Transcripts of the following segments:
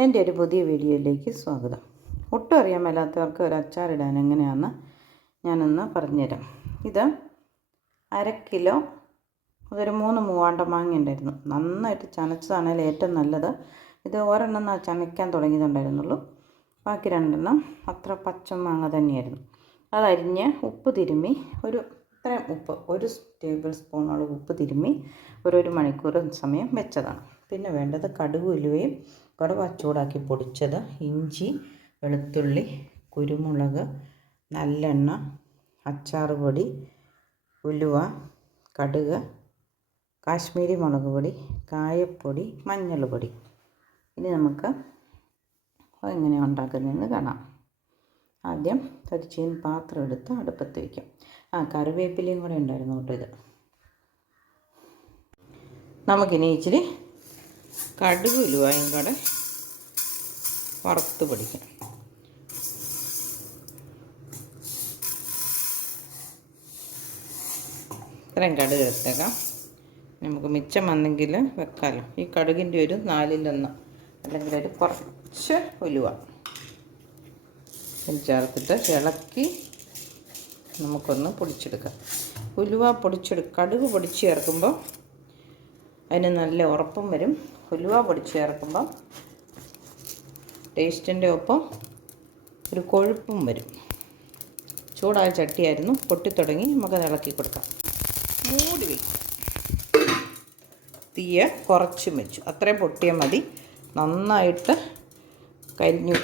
എന്റെ ഒരു പുതിയ വീഡിയോയിലേക്ക് സ്വാഗതം. ഒട്ടും അറിയാൻ മേലാത്തവർക്ക് ഒരു അച്ചാറിടാൻ എങ്ങനെയാണെന്ന് ഞാനൊന്ന് പറഞ്ഞുതരാം. ഇത് അര കിലോ അതൊരു മൂന്ന് മൂവാണ്ട മാങ്ങ ഉണ്ടായിരുന്നു. നന്നായിട്ട് ചനച്ചതാണെങ്കിൽ ഏറ്റവും നല്ലത്. ഇത് ഒരെണ്ണം ചനയ്ക്കാൻ തുടങ്ങിയിട്ടുണ്ടായിരുന്നുള്ളൂ ബാക്കി രണ്ടെണ്ണം അത്ര പച്ച മാങ്ങ തന്നെയായിരുന്നു. അതരിഞ്ഞ് ഉപ്പ് തിരുമ്മി ഒരു ഇത്രയും ഉപ്പ് ഒരു ടേബിൾ സ്പൂണോളം ഉപ്പ് തിരുമ്മി ഒരു ഒരു മണിക്കൂർ സമയം വെച്ചതാണ്. പിന്നെ വേണ്ടത് കടുക് ഉലുവയും കടുവ ചൂടാക്കി പൊടിച്ചത് ഇഞ്ചി വെളുത്തുള്ളി കുരുമുളക് നല്ലെണ്ണ അച്ചാർ പൊടി ഉലുവ കടുക് കാശ്മീരി മുളക് പൊടി കായപ്പൊടി മഞ്ഞൾ പൊടി. ഇനി നമുക്ക് എങ്ങനെ ഉണ്ടാക്കുന്നതെന്ന് കാണാം. ആദ്യം തരിച്ചീൻ പാത്രം എടുത്ത് അടുപ്പത്ത് വയ്ക്കാം ആ കറിവേപ്പിലയും കൂടെ ഉണ്ടായിരുന്നു കേട്ടോ ഇത്. നമുക്കിനി ഇച്ചിരി കടുക് ഉലുവായും കൂടെ വറുത്ത് പിടിക്കാം. ഇത്രയും കടുക് എടുത്തേക്കാം നമുക്ക് മിച്ചം വന്നെങ്കിൽ വെക്കാമല്ലോ ഈ കടുകിന്റെ ഒരു നാലിലൊന്ന് അല്ലെങ്കിൽ ഒരു കുറച്ച് ഉലുവ ചേർത്തിട്ട് ഇളക്കി നമുക്കൊന്ന് പൊടിച്ചെടുക്കാം. ഉലുവ പൊടിച്ചെടു കടുക് പൊടിച്ച് ചേർക്കുമ്പോൾ അതിന് നല്ല ഉറപ്പും വരും. ഉലുവ പൊടിച്ച് ചേർക്കുമ്പം ടേസ്റ്റിന്റെ ഒപ്പം ഒരു കൊഴുപ്പും വരും. ചൂടായ ചട്ടിയായിരുന്നു. പൊട്ടിത്തുടങ്ങി നമുക്ക് ഇളക്കി കൊടുക്കാം. മൂടി വയ്ക്കും തീയ കുറച്ചും വെച്ചു. അത്രയും പൊട്ടിയാൽ മതി. നന്നായിട്ട് കരിഞ്ഞു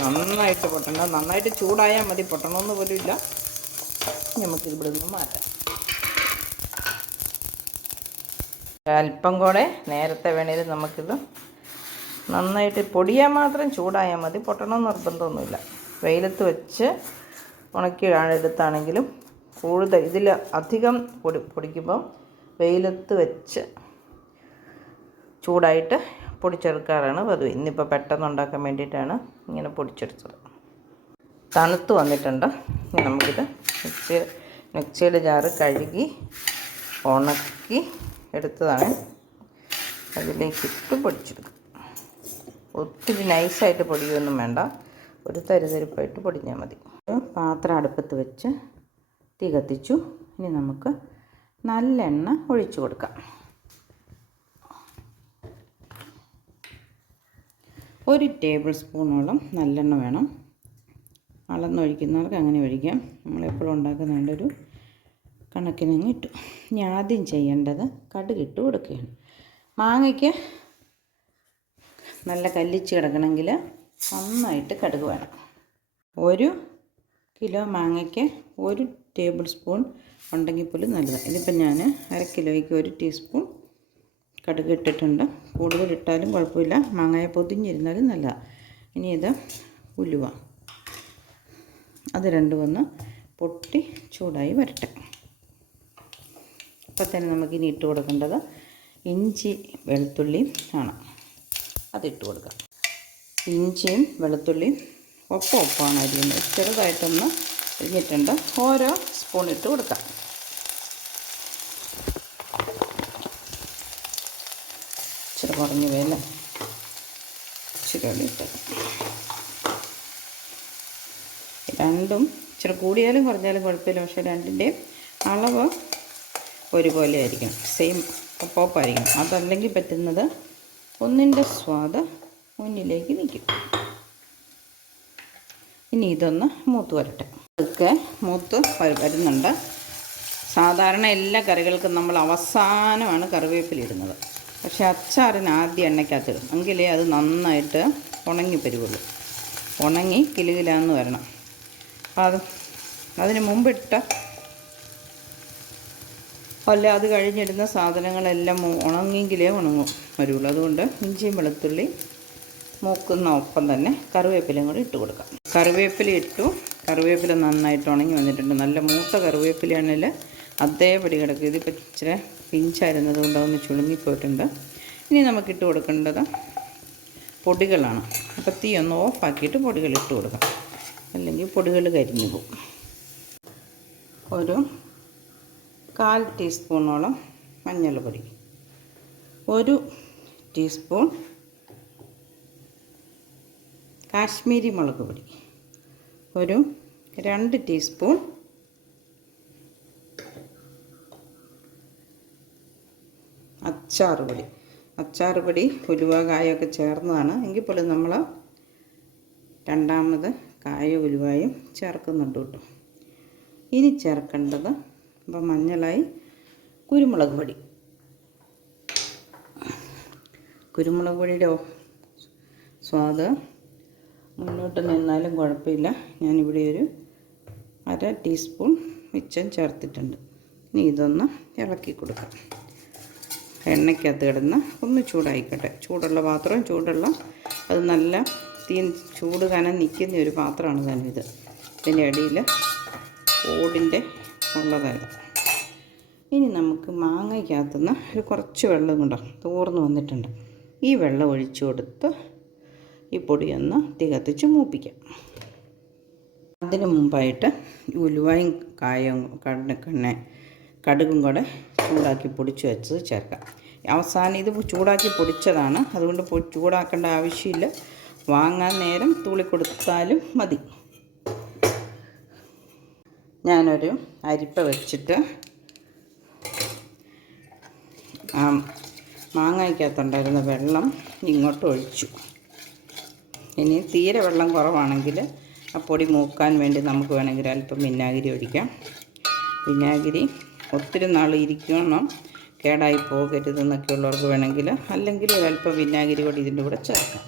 നന്നായിട്ട് പൊട്ടണം. നന്നായിട്ട് ചൂടായാൽ മതി. പൊട്ടണമെന്ന് പോലും ഇല്ല. നമുക്കിവിടെ നിന്ന് മാറ്റാം. അല്പം കൂടെ നേരത്തെ വേണേൽ നമുക്കിത് നന്നായിട്ട് പൊടിയാൻ മാത്രം ചൂടായാൽ മതി. പൊട്ടണമെന്ന് നിർബന്ധമൊന്നുമില്ല. വെയിലത്ത് വെച്ച് ഉണക്കി എടുത്താണെങ്കിലും കൂടുതൽ ഇതിൽ അധികം പൊടി പൊടിക്കുമ്പം വെയിലത്ത് വെച്ച് ചൂടായിട്ട് പൊടിച്ചെടുക്കാറാണ് പതിവ് ഇന്നിപ്പോൾ പെട്ടെന്ന് ഉണ്ടാക്കാൻ വേണ്ടിയിട്ടാണ് ഇങ്ങനെ പൊടിച്ചെടുത്തത്. തണുത്ത് വന്നിട്ടുണ്ട്. നമുക്കിത് മിക്സി മിക്സിയുടെ ജാറ് കഴുകി ഉണക്കി എടുത്തതാണ്. അതിലേക്ക് ഇട്ട് പൊടിച്ചെടുക്കും. ഒത്തിരി നൈസായിട്ട് പൊടിയൊന്നും വേണ്ട. ഒരു തരിതരിപ്പായിട്ട് പൊടിഞ്ഞാൽ മതി. പാത്രം അടുപ്പത്ത് വെച്ച് തീ കത്തിച്ചു. ഇനി നമുക്ക് നല്ല എണ്ണ ഒഴിച്ചു കൊടുക്കാം. ഒരു ടേബിൾ സ്പൂണോളം നല്ലെണ്ണ വേണം. അളന്നൊഴിക്കുന്നവർക്ക് അങ്ങനെ ഒഴിക്കാം. നമ്മളെപ്പോഴും ഉണ്ടാക്കുന്നതിന്റെ ഒരു കണക്കിനങ്ങ് ഇട്ടു. ഇനി ആദ്യം ചെയ്യേണ്ടത് കടുകിട്ട് കൊടുക്കുകയാണ്. മാങ്ങയ്ക്ക് നല്ല കല്ലിച്ച് കിടക്കണമെങ്കിൽ നന്നായിട്ട് കടുക് വേണം. ഒരു കിലോ മാങ്ങയ്ക്ക് ഒരു ടേബിൾ സ്പൂൺ ഉണ്ടെങ്കിൽ പോലും നല്ലതാണ്. ഇതിപ്പോൾ ഞാൻ അര കിലോയ്ക്ക് ഒരു ടീസ്പൂൺ കടുക് ഇട്ടിട്ടുണ്ട്. കൂടുതൽ ഇട്ടാലും കുഴപ്പമില്ല. മാങ്ങയെ പൊതിഞ്ഞിരുന്നാലും നല്ലതാണ് ഇനി ഇത് ഉലുവ. അത് രണ്ടും ഒന്ന് പൊട്ടി ചൂടായി വരട്ടെ. അപ്പോൾ തന്നെ നമുക്കിനി ഇട്ട് കൊടുക്കേണ്ടത് ഇഞ്ചി വെളുത്തുള്ളിയും ആണ്. അതിട്ട് കൊടുക്കാം. ഇഞ്ചിയും വെളുത്തുള്ളിയും ഒപ്പം ഒപ്പമാണ് അരിയുന്നത്. ചെറുതായിട്ടൊന്ന് അരിഞ്ഞിട്ടുണ്ട്. ഓരോ സ്പൂൺ ഇട്ട് കൊടുക്കാം. ഇച്ചിരി കുറഞ്ഞു വേല. ഇച്ചിരി ഇട്ട്. രണ്ടും ഇച്ചിരി കൂടിയാലും കുറഞ്ഞാലും കുഴപ്പമില്ല. പക്ഷേ രണ്ടിന്റെയും അളവ് ഒരുപോലെ ആയിരിക്കണം സെയിം ഒപ്പോപ്പായിരിക്കണം അതല്ലെങ്കിൽ പറ്റുന്നത് ഒന്നിന്റെ സ്വാദ് മുന്നിലേക്ക് നിൽക്കും. ഇനി ഇതൊന്ന് മൂത്ത് വരട്ടെ. ഇതൊക്കെ മൂത്ത് വരുന്നുണ്ട്. സാധാരണ എല്ലാ കറികൾക്കും നമ്മൾ അവസാനമാണ് കറിവേപ്പില ഇടുന്നത്. പക്ഷേ അച്ചാറിന് ആദ്യം എണ്ണയ്ക്കകത്തിടും എങ്കിലേ അത് നന്നായിട്ട് ഉണങ്ങി പരുവുള്ളൂ ഉണങ്ങി കിലുകിലാന്ന് വരണം. അപ്പം അത് അതിന് മുമ്പിട്ട അല്ല അത് കഴിഞ്ഞിടുന്ന സാധനങ്ങളെല്ലാം ഉണങ്ങിയെങ്കിലേ ഉണങ്ങും. വരുള്ളൂ അതുകൊണ്ട് ഇഞ്ചിയും വെളുത്തുള്ളി മൂക്കുന്ന ഒപ്പം തന്നെ കറിവേപ്പിലയും കൂടി ഇട്ട് കൊടുക്കാം. കറിവേപ്പില ഇട്ടു. കറിവേപ്പില നന്നായിട്ട് ഉണങ്ങി വന്നിട്ടുണ്ട്. നല്ല മൂത്ത കറിവേപ്പിലയാണെങ്കിൽ അതേപടി കിടക്കും. ഇതിപ്പോൾ ഇച്ചിരി പിഞ്ചായിരുന്നത് കൊണ്ട് അതൊന്ന് ചുളുങ്ങിപ്പോയിട്ടുണ്ട് ഇനി നമുക്ക് ഇട്ട് കൊടുക്കേണ്ടത് പൊടികളാണ്. അപ്പോൾ തീ ഒന്ന് ഓഫാക്കിയിട്ട് പൊടികൾ ഇട്ട് കൊടുക്കാം. അല്ലെങ്കിൽ പൊടികൾ കരിഞ്ഞു പോകും. ഒരു കാൽ ടീസ്പൂണോളം മഞ്ഞൾപ്പൊടി. ഒരു ടീസ്പൂൺ കാശ്മീരി മുളക് പൊടി. ഒരു രണ്ട് ടീസ്പൂൺ അച്ചാറ് പൊടി. അച്ചാറ് പൊടി ഉലുവ കായൊക്കെ ചേർന്നതാണ്. എങ്കിൽ പോലും നമ്മൾ രണ്ടാമത് കായ ഉലുവായും ചേർക്കുന്നുണ്ട് കേട്ടോ. ഇനി ചേർക്കേണ്ടത് ഇപ്പം മഞ്ഞളായി കുരുമുളക് പൊടി. കുരുമുളക് പൊടിയുടെ സ്വാദ് മുന്നോട്ട് നിന്നാലും കുഴപ്പമില്ല. ഞാനിവിടെ ഒരു അര ടീസ്പൂൺ മിച്ചം ചേർത്തിട്ടുണ്ട്. ഇനി ഇതൊന്ന് ഇളക്കി കൊടുക്കാം. എണ്ണയ്ക്കകത്ത് കിടന്ന് ഒന്ന് ചൂടായിക്കട്ടെ. ചൂടുള്ള പാത്രം ചൂടുള്ള അത് നല്ല തീ ചൂട് കനം നിൽക്കുന്ന ഒരു പാത്രമാണ് തന്നെ ഇത് ഇതിന്റെ അടിയിൽ ഓടിന്റെ ഉള്ളതായത് ഇനി നമുക്ക് മാങ്ങയ്ക്കകത്തുനിന്ന് ഒരു കുറച്ച് വെള്ളം കൊണ്ടോ തോർന്ന് വന്നിട്ടുണ്ട്. ഈ വെള്ളം ഒഴിച്ചു കൊടുത്ത് ഈ പൊടിയൊന്ന് തീ കത്തിച്ച് മൂപ്പിക്കാം. അതിന് മുമ്പായിട്ട് ഉലുവായും കായും കണ്ണെ കടുകും കൂടെ ചൂടാക്കി പൊടിച്ച് വെച്ചത് ചേർക്കാം. അവസാനം ഇത് ചൂടാക്കി പൊടിച്ചതാണ്. അതുകൊണ്ട് ചൂടാക്കേണ്ട ആവശ്യമില്ല. വാങ്ങാൻ നേരം തൂളി കൊടുത്താലും മതി. ഞാനൊരു അരിപ്പ വെച്ചിട്ട് മാങ്ങയ്ക്കകത്തുണ്ടായിരുന്ന വെള്ളം ഇങ്ങോട്ട് ഒഴിച്ചു. ഇനി തീരെ വെള്ളം കുറവാണെങ്കിൽ ആ പൊടി മൂക്കാൻ വേണ്ടി നമുക്ക് വേണമെങ്കിൽ അല്പം വിനാഗിരി ഒഴിക്കാം. വിനാഗിരി ഒത്തിരി നാൾ ഇരിക്കണം കേടായി പോകരുതെന്നൊക്കെ ഉള്ളവർക്ക് വേണമെങ്കിൽ അല്ലെങ്കിൽ ഒരല്പം വിനാഗിരി കൂടി ഇതിന്റെ കൂടെ ചേർക്കാം.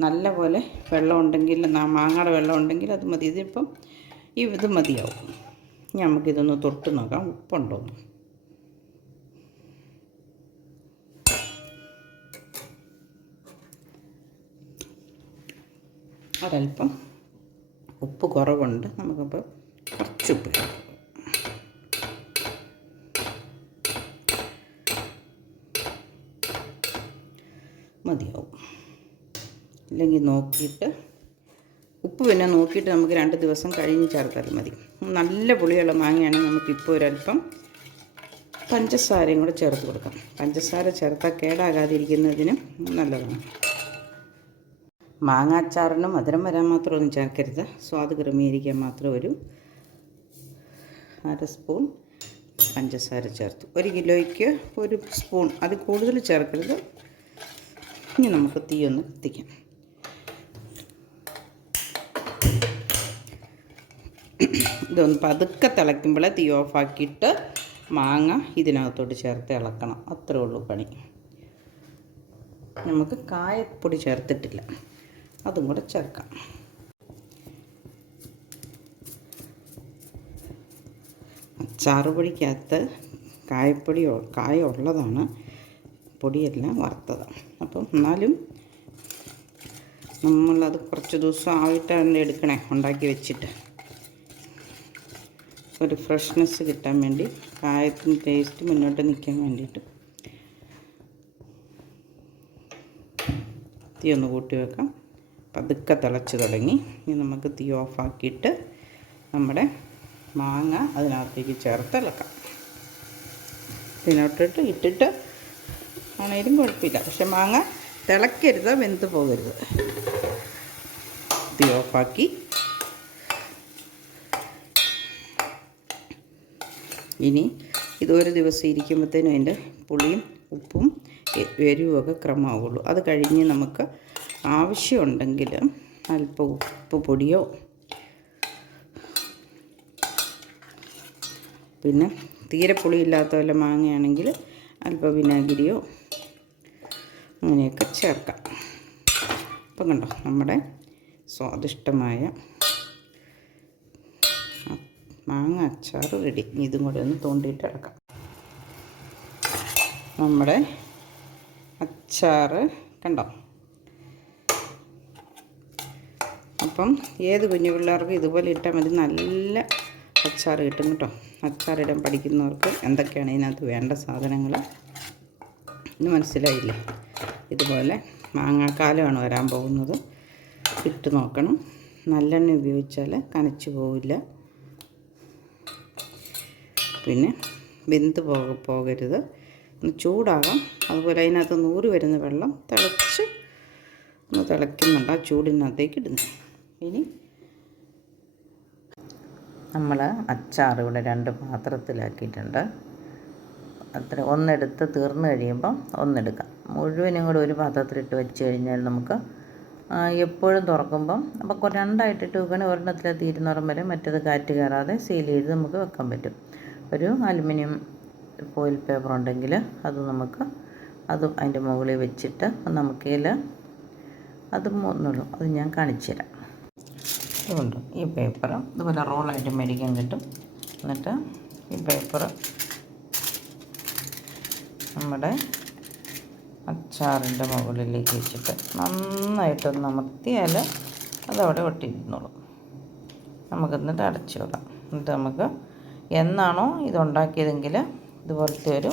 നല്ല പോലെ വെള്ളം ഉണ്ടെങ്കിൽ മാങ്ങയുടെ വെള്ളം ഉണ്ടെങ്കിൽ അത് മതി. ഇതിപ്പം ഇത് മതിയാവും. ഇനി നമുക്കിതൊന്ന് തൊട്ട് നോക്കാം. ഉപ്പുണ്ടോ? ഒരല്പം ഉപ്പ് കുറവുണ്ട്. നമുക്കിപ്പോൾ കുറച്ച് ഉപ്പ്. മതിയാവും. ഇല്ലെങ്കിൽ നോക്കിയിട്ട് ഉപ്പ് പിന്നെ നോക്കിയിട്ട് നമുക്ക് രണ്ട് ദിവസം കഴിഞ്ഞ് ചേർത്താൽ മതി. നല്ല പുളിയുള്ള മാങ്ങയാണെങ്കിൽ നമുക്കിപ്പോൾ ഒരല്പം പഞ്ചസാരയും കൂടെ ചേർത്ത് കൊടുക്കാം. പഞ്ചസാര ചേർത്താൽ കേടാകാതിരിക്കുന്നതിന് നല്ലതാണ്. മാങ്ങാച്ചാറിന് മധുരം വരാൻ മാത്രമൊന്നും ചേർക്കരുത്. സ്വാദ് ക്രമീകരിക്കാൻ മാത്രം ഒരു അര സ്പൂൺ പഞ്ചസാര ചേർത്ത്. ഒരു കിലോയ്ക്ക് ഒരു സ്പൂൺ. അത് കൂടുതൽ ചേർക്കരുത്. ഇനി നമുക്ക് തീയൊന്ന് ഒന്ന് കത്തിക്കാം. ഇതൊന്ന് പതുക്കെ തിളയ്ക്കുമ്പോൾ തീ ഓഫാക്കിയിട്ട് മാങ്ങ ഇതിനകത്തോട്ട് ചേർത്ത് ഇളക്കണം. അത്രേ ഉള്ളൂ പണി. നമുക്ക് കായപ്പൊടി ചേർത്തിട്ടില്ല. അതും കൂടെ ചേർക്കാം. അച്ചാറ് പൊടിക്കകത്ത് കായപ്പൊടി കായ ഉള്ളതാണ്. പൊടിയെല്ലാം വറുത്തതാണ് അപ്പം എന്നാലും നമ്മളത് കുറച്ച് ദിവസം ആയിട്ടാണ് എടുക്കണേ ഉണ്ടാക്കി വെച്ചിട്ട്. ഒരു ഫ്രഷ്നെസ് കിട്ടാൻ വേണ്ടി കായത്തിന് ടേസ്റ്റ് മുന്നോട്ട് നിൽക്കാൻ വേണ്ടിയിട്ട്. തീ ഒന്ന് കൂട്ടി വെക്കാം. പതുക്കെ തിളച്ച് തുടങ്ങി. ഇനി നമുക്ക് തീ ഓഫാക്കിയിട്ട് നമ്മുടെ മാങ്ങ അതിനകത്തേക്ക് ചേർത്ത് ഇളക്കാം. ഇതിനോട്ടിട്ട് ഇട്ടിട്ട് ആണെങ്കിലും കുഴപ്പമില്ല. പക്ഷെ മാങ്ങ തിളക്കരുത് വെന്ത് പോകരുത്. തീ ഓഫാക്കി ഇനി ഇതൊരു ദിവസം ഇരിക്കുമ്പോഴത്തേനും അതിന്റെ പുളിയും ഉപ്പും എരിവുമൊക്കെ ക്രമമാവുള്ളൂ. അത് കഴിഞ്ഞ് നമുക്ക് ആവശ്യമുണ്ടെങ്കിൽ അല്പം ഉപ്പ് പൊടിയോ പിന്നെ തീരെ പുളിയില്ലാത്ത വല്ല മാങ്ങയാണെങ്കിൽ അല്പം വിനാഗിരിയോ അങ്ങനെയൊക്കെ ചേർക്കാം. അപ്പം കണ്ടോ നമ്മുടെ സ്വാദിഷ്ടമായ മാങ്ങ അച്ചാർ റെഡി ഇതും കൂടെ ഒന്ന് തോണ്ടിയിട്ട് ഇളക്കാം. നമ്മുടെ അച്ചാർ കണ്ടോ? അപ്പം ഏത് കുഞ്ഞു പിള്ളേർക്കും ഇതുപോലെ ഇട്ടാൽ മതി. നല്ല അച്ചാർ കിട്ടും കേട്ടോ. അച്ചാറിടാൻ പഠിക്കുന്നവർക്ക് എന്തൊക്കെയാണ് ഇതിനകത്ത് വേണ്ട സാധനങ്ങൾ? ഇന്ന് മനസ്സിലായില്ലേ? ഇതുപോലെ മാങ്ങാക്കാലമാണ് വരാൻ പോകുന്നത്. ഇട്ട് നോക്കണം. നല്ലെണ്ണ ഉപയോഗിച്ചാൽ കനച്ചു പോവില്ല. പിന്നെ വെന്ത് പോക പോകരുത്. ഒന്ന് ചൂടാകാം. അതുപോലെ അതിനകത്ത് നൂറ് വരുന്ന വെള്ളം തിളച്ച് ഒന്ന് തിളയ്ക്കുന്നുണ്ട്. ആ ചൂടിനകത്തേക്ക് ഇടുന്നു. ഇനി നമ്മൾ അച്ചാർ ഇവിടെ രണ്ട് പാത്രത്തിലാക്കിയിട്ടുണ്ട്. അത്ര ഒന്നെടുത്ത് തീർന്നു കഴിയുമ്പം ഒന്നെടുക്കാം. മുഴുവനും കൂടെ ഒരു പാത്രത്തിലിട്ട് വെച്ച് കഴിഞ്ഞാൽ നമുക്ക് എപ്പോഴും തുറക്കുമ്പം അപ്പോൾ രണ്ടായിട്ടിട്ട് വെക്കണേ ഒരെണ്ണത്തിൽ തീരുന്നോറം വരെ മറ്റേത് കാറ്റ് കയറാതെ സീൽ ചെയ്ത് നമുക്ക് വെക്കാൻ പറ്റും. ഒരു അലുമിനിയം ഫോയിൽ പേപ്പർ ഉണ്ടെങ്കിൽ അത് നമുക്ക് അത് അതിന്റെ മുകളിൽ വെച്ചിട്ട് നമുക്കിതിൽ അത് മൂന്നുള്ളൂ. അത് ഞാൻ കാണിച്ചു തരാം. ഈ പേപ്പർ ഇതുപോലെ റോളായിട്ട് മേടിക്കാൻ കിട്ടും. എന്നിട്ട് ഈ പേപ്പർ നമ്മുടെ അച്ചാറിന്റെ മുകളിലേക്ക് വെച്ചിട്ട് നന്നായിട്ട് അമർത്തിയാൽ അതവിടെ ഒട്ടിയിരുന്നോളും നമുക്ക് എന്നിട്ട് അടച്ചു വിടാം എന്നിട്ട് നമുക്ക് എന്നാണോ ഇതുണ്ടാക്കിയതെങ്കിൽ ഇതുപോലത്തെ ഒരു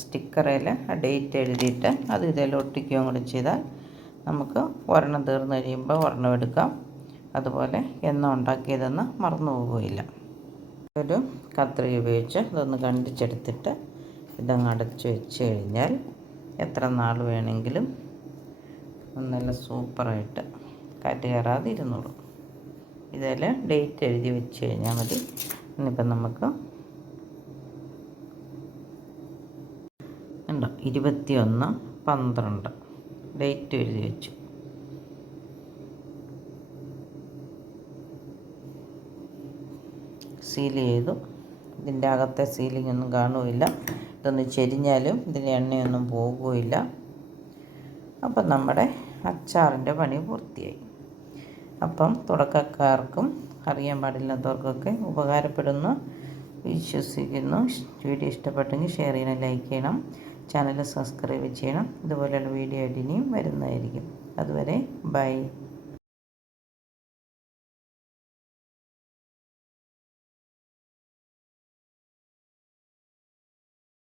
സ്റ്റിക്കറിൽ ഡേറ്റ് എഴുതിയിട്ട് അത് ഇതെല്ലാം ഒട്ടിക്കുകയും കൂടി ചെയ്താൽ നമുക്ക് ഒരെണ്ണം തീർന്നു കഴിയുമ്പോൾ ഒരെണ്ണം എടുക്കാം. അതുപോലെ എന്നാ ഉണ്ടാക്കിയതെന്ന് മറന്നു പോവുകയില്ല. ഒരു കത്രിക ഉപയോഗിച്ച് ഇതൊന്ന് കണ്ടിച്ചെടുത്തിട്ട് ഇതങ്ങ് അടച്ച് വെച്ച് കഴിഞ്ഞാൽ എത്ര നാൾ വേണമെങ്കിലും നല്ല സൂപ്പറായിട്ട് കാറ്റ് കയറാതെ ഇരുന്നോളും ഇതിൽ ഡേറ്റ് എഴുതി വെച്ച് കഴിഞ്ഞാൽ മതി. ഇനിയിപ്പം നമുക്ക് ഉണ്ടോ ഇരുപത്തിയൊന്ന് പന്ത്രണ്ട്. ഡേറ്റ് എഴുതി വെച്ചു. സീൽ ചെയ്തു. ഇതിന്റെ അകത്തെ സീലിംഗ് ഒന്നും കാണുകയില്ല. ഇതൊന്ന് ചെരിഞ്ഞാലും ഇതിന്റെ എണ്ണയൊന്നും പോകുകയില്ല അപ്പം നമ്മുടെ അച്ചാറിന്റെ പണി പൂർത്തിയായി. അപ്പം തുടക്കക്കാർക്കും അറിയാൻ പാടില്ലാത്തവർക്കൊക്കെ ഉപകാരപ്പെടുന്നു. വിശ്വസിക്കുന്നു. വീഡിയോ ഇഷ്ടപ്പെട്ടെങ്കിൽ ഷെയർ ചെയ്യണം ലൈക്ക് ചെയ്യണം ചാനൽ സബ്സ്ക്രൈബ് ചെയ്യണം. ഇതുപോലെയുള്ള വീഡിയോ ആയിട്ട് ഇനിയും വരുന്നതായിരിക്കും. അതുവരെ ബൈ.